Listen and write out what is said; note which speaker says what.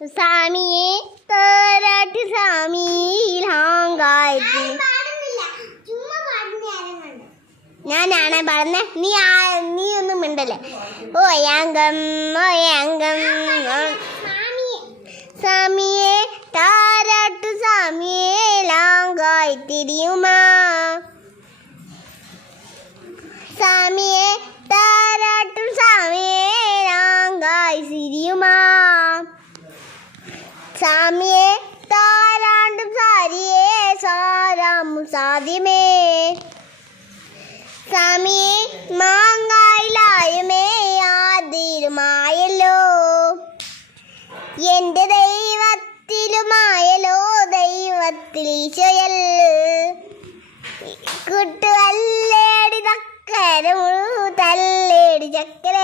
Speaker 1: സ്വാമിയെ തോരാട്ട് സ്വാമി ഹാങ്കായത്തി ഞാനാണ് പറഞ്ഞ നീ ആ നീ ഒന്നും മിണ്ടല്ലേ? ഓ അംഗം ഓ അംഗം സ്വാമിയെ താരാട്ടു സ്വാമിയെ ലാങ്കായി തിരിയുമാ. സ്വാമിയെ താരാണ്ടും സാരിയെ സാരാമും സാദ്യമേ സാമിയെ മാങ്ങായിലായുമേ ആദിരുമായല്ലോ എന്റെ ദൈവത്തിലുമായല്ലോ ദൈവത്തിൽ ഈശോയൽ. കുട്ടുവല്ലേടി തക്കരമുഴു തല്ലേടി ചക്കരേ